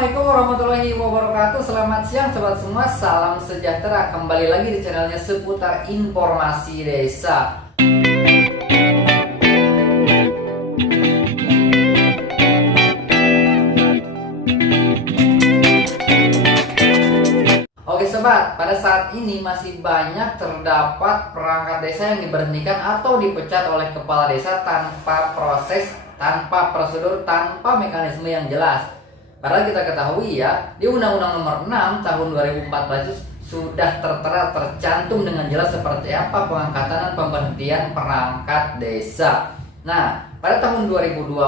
Assalamualaikum warahmatullahi wabarakatuh. Selamat siang sobat semua, salam sejahtera. Kembali lagi di channelnya seputar informasi desa. Oke sobat, pada saat ini masih banyak terdapat perangkat desa yang diberhentikan atau dipecat oleh kepala desa tanpa proses, tanpa prosedur, tanpa mekanisme yang jelas. Padahal kita ketahui ya, di Undang-Undang Nomor 6 Tahun 2014 sudah tertera, tercantum dengan jelas seperti apa pengangkatan dan pemberhentian perangkat desa. Nah, pada tahun 2020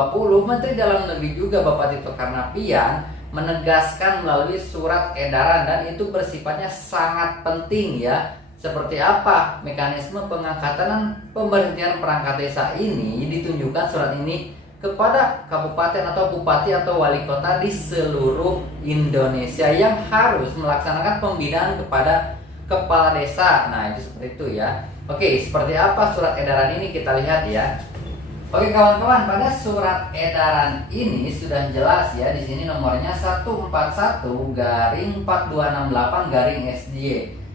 Menteri Dalam Negeri juga Bapak Tito Karnavian menegaskan melalui surat edaran, dan itu bersifatnya sangat penting ya. Seperti apa mekanisme pengangkatan dan pemberhentian perangkat desa ini, ditunjukkan surat ini kepada kabupaten atau bupati atau wali kota di seluruh Indonesia yang harus melaksanakan pembinaan kepada kepala desa. Nah, itu seperti itu ya. Oke, seperti apa surat edaran ini kita lihat ya. Oke kawan-kawan, pada surat edaran ini sudah jelas ya, di sini nomornya 141/4268/SJ.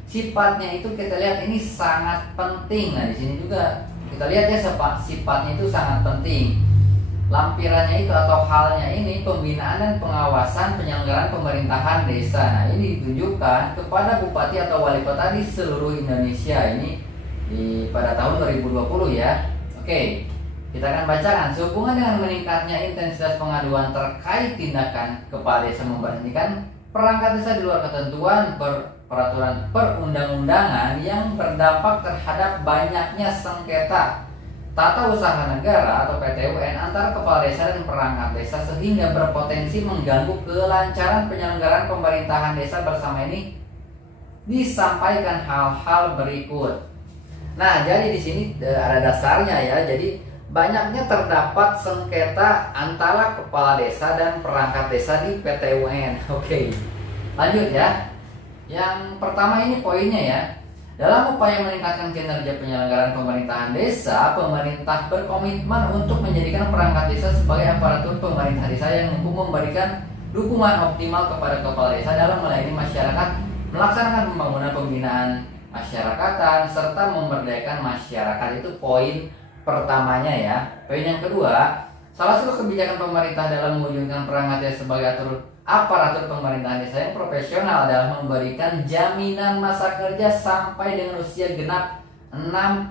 Sifatnya itu kita lihat ini sangat penting. Nah, di sini juga kita lihat ya, sifatnya itu sangat penting. Lampirannya itu atau halnya ini pembinaan dan pengawasan penyelenggaraan pemerintahan desa. Nah, ini ditunjukkan kepada bupati atau wali kota di seluruh Indonesia ini pada tahun 2020 ya. Oke, kita akan bacakan. Sehubungan dengan meningkatnya intensitas pengaduan terkait tindakan kepala desa memberhentikan perangkat desa di luar ketentuan peraturan perundang-undangan yang berdampak terhadap banyaknya sengketa tata usaha negara atau PTUN antara kepala desa dan perangkat desa sehingga berpotensi mengganggu kelancaran penyelenggaraan pemerintahan desa bersama ini, disampaikan hal-hal berikut. Nah, jadi di sini ada dasarnya ya. Jadi banyaknya terdapat sengketa antara kepala desa dan perangkat desa di PTUN. Oke, lanjut ya. Yang pertama ini poinnya ya. Dalam upaya meningkatkan kinerja penyelenggaraan pemerintahan desa, pemerintah berkomitmen untuk menjadikan perangkat desa sebagai aparatur pemerintah desa yang mampu memberikan dukungan optimal kepada kepala desa dalam melayani masyarakat, melaksanakan pembangunan pembinaan masyarakatan, serta memberdayakan masyarakat. Itu poin pertamanya ya. Poin yang kedua, salah satu kebijakan pemerintah dalam mewujudkan perangkat desa sebagai aparatur pemerintahan desa yang profesional adalah memberikan jaminan masa kerja sampai dengan usia genap 60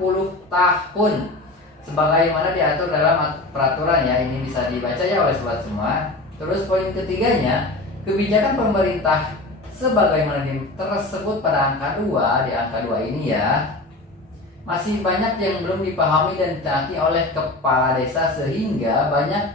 tahun sebagaimana diatur dalam peraturan ya. Ini bisa dibaca ya oleh sobat semua. Terus poin ketiganya, kebijakan pemerintah sebagaimana tersebut pada angka 2, di angka 2 ini ya, masih banyak yang belum dipahami dan ditaati oleh kepala desa sehingga banyak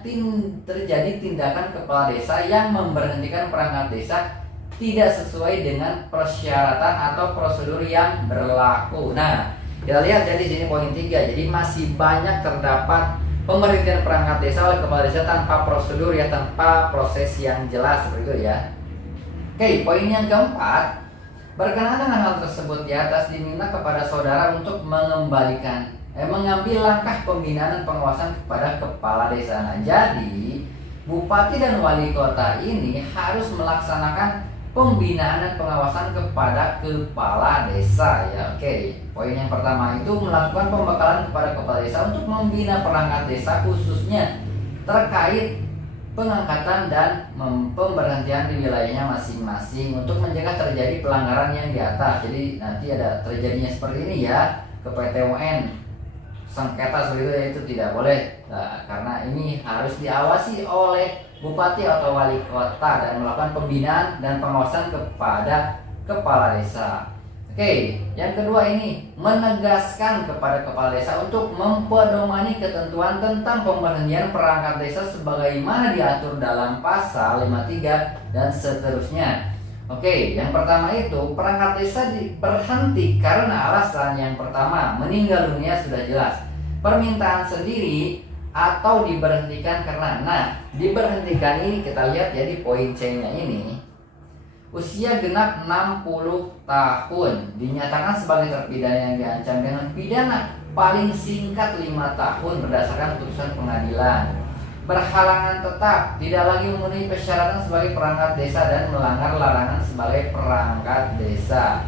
terjadi tindakan kepala desa yang memberhentikan perangkat desa tidak sesuai dengan persyaratan atau prosedur yang berlaku. Nah, kita lihat jadi sini poin 3. Jadi masih banyak terdapat pemberhentian perangkat desa oleh kepala desa tanpa prosedur ya, tanpa proses yang jelas seperti itu ya. Oke, poin yang keempat, berkenaan dengan hal tersebut di atas diminta kepada saudara untuk mengambil langkah pembinaan dan pengawasan kepada kepala desa. Nah, jadi bupati dan wali kota ini harus melaksanakan pembinaan dan pengawasan kepada kepala desa ya. Oke, poin yang pertama itu melakukan pembekalan kepada kepala desa untuk membina perangkat desa khususnya terkait pengangkatan dan pemberhentian di wilayahnya masing-masing untuk mencegah terjadi pelanggaran yang di atas. Jadi nanti ada terjadinya seperti ini ya, ke PTUN sengketa seperti itu tidak boleh. Nah, karena ini harus diawasi oleh bupati atau wali kota dan melakukan pembinaan dan pengawasan kepada kepala desa. Oke, yang kedua ini menegaskan kepada kepala desa untuk mempedomani ketentuan tentang pemberhentian perangkat desa sebagaimana diatur dalam pasal 53 dan seterusnya. Oke, yang pertama itu perangkat desa berhenti karena alasan yang pertama meninggal dunia sudah jelas, permintaan sendiri atau diberhentikan karena. Nah, diberhentikan ini kita lihat ya di poin C-nya ini. Usia genap 60 tahun, dinyatakan sebagai terpidana yang diancam dengan pidana paling singkat 5 tahun berdasarkan putusan pengadilan. berhalangan tetap, tidak lagi memenuhi persyaratan sebagai perangkat desa dan melanggar larangan sebagai perangkat desa.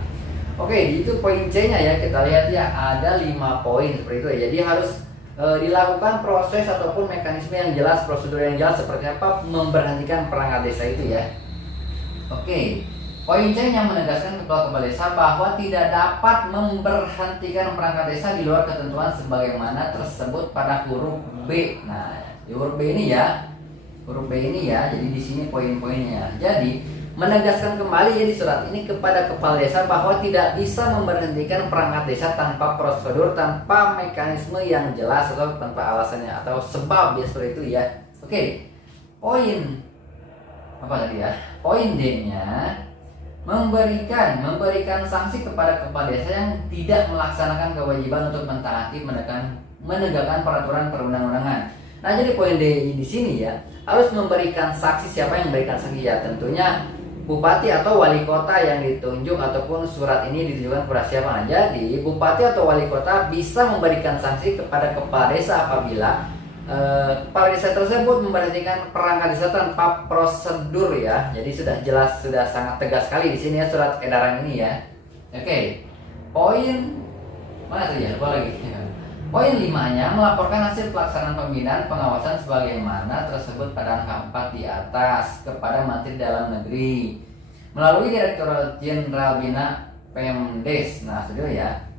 Oke, itu poin C-nya ya. Kita lihat ya, ada 5 poin seperti itu ya. Jadi harus dilakukan proses ataupun mekanisme yang jelas, prosedur yang jelas seperti apa memberhentikan perangkat desa itu ya. Oke. Poin C yang menegaskan kepala desa bahwa tidak dapat memberhentikan perangkat desa di luar ketentuan sebagaimana tersebut pada huruf B. Nah, di huruf B ini ya. Huruf B ini ya. Jadi di sini poin-poinnya. Jadi menegaskan kembali ya di surat ini kepada kepala desa bahwa tidak bisa memberhentikan perangkat desa tanpa prosedur, tanpa mekanisme yang jelas atau tanpa alasannya atau sebab ya seperti itu ya. Oke. Poin apa tadi ya? Poin D-nya memberikan sanksi kepada kepala desa yang tidak melaksanakan kewajiban untuk mentaati menegakkan peraturan perundang-undangan. Nah, jadi poin D di sini ya, harus memberikan sanksi. Siapa yang memberikan sanksi ya? Tentunya bupati atau wali kota yang ditunjuk ataupun surat ini ditujukan kepada siapa. Nah, jadi bupati atau wali kota bisa memberikan sanksi kepada kepala desa apabila kepala desa tersebut memberhentikan perangkat desa tanpa prosedur ya. Jadi sudah jelas, sudah sangat tegas sekali di sini ya surat edaran ini ya. Oke. Poin mana tuh ya? Lupa lagi. Poin 5-nya melaporkan hasil pelaksanaan pembinaan pengawasan sebagaimana tersebut pada angka 4 di atas kepada Menteri Dalam Negeri melalui Direktorat Jenderal Bina Pemdes. Nah, sudah ya.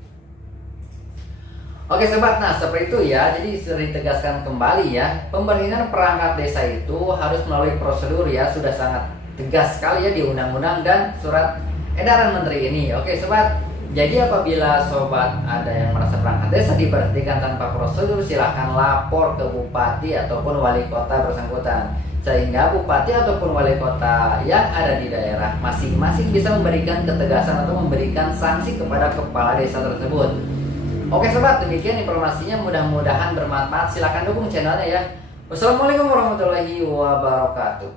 Oke sobat, nah seperti itu ya. Jadi sudah ditegaskan kembali ya, pemberhentian perangkat desa itu harus melalui prosedur ya. Sudah sangat tegas sekali ya di undang-undang dan surat edaran menteri ini. Oke sobat, jadi apabila sobat ada yang merasa perangkat desa diberhentikan tanpa prosedur, silahkan lapor ke bupati ataupun wali kota bersangkutan, sehingga bupati ataupun wali kota yang ada di daerah masing-masing bisa memberikan ketegasan atau memberikan sanksi kepada kepala desa tersebut. Oke sobat, demikian informasinya, mudah-mudahan bermanfaat. Silahkan dukung channelnya ya. Wassalamualaikum warahmatullahi wabarakatuh.